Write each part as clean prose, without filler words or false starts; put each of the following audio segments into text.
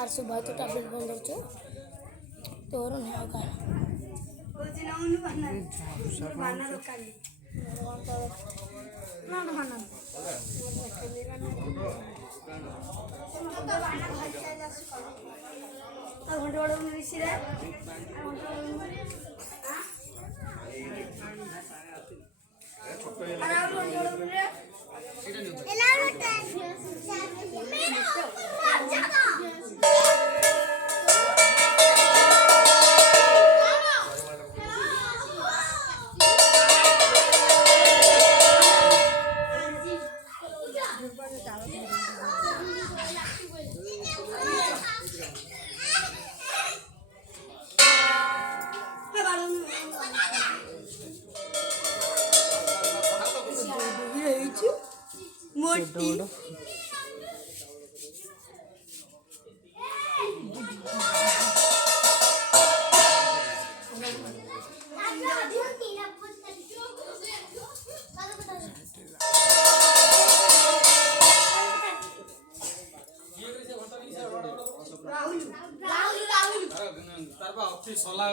আর সুভাই তো ট্যাবলেট বন্ধ করছো তোর না কার বলছি না উনি বানান বানান কালি না না বানান আর ঘন্টা বড় উনি দিছি রে আর আর ঘন্টা বড় উনি রে এলাউটা मोटी राहुल राहुल राहुल तारबा अच्छी सला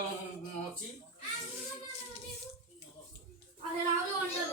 अछि अरे राहुल अंडर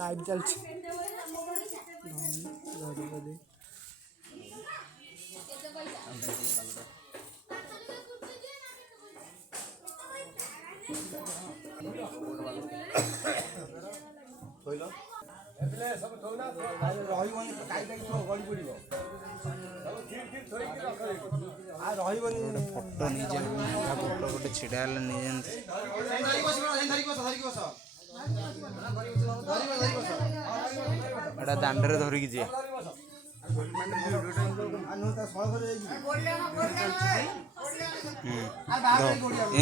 लाइट जल फोटो निजे फोटो गोटे छिड़ा निजे एटा दांडरे धरिकी जे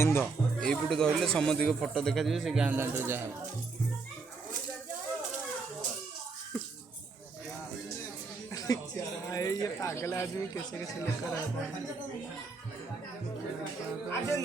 एंदो एपटे धरले समझ फोटो देखा जाए से गाँ दांडरे जहाँ ये पागल आदमी कैसे कैसे लेकर आता है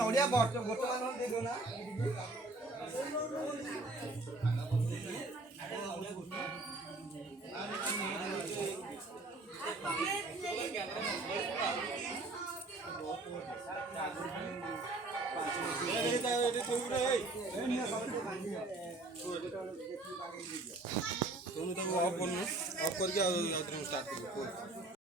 ऑफ करके स्टार्ट करो।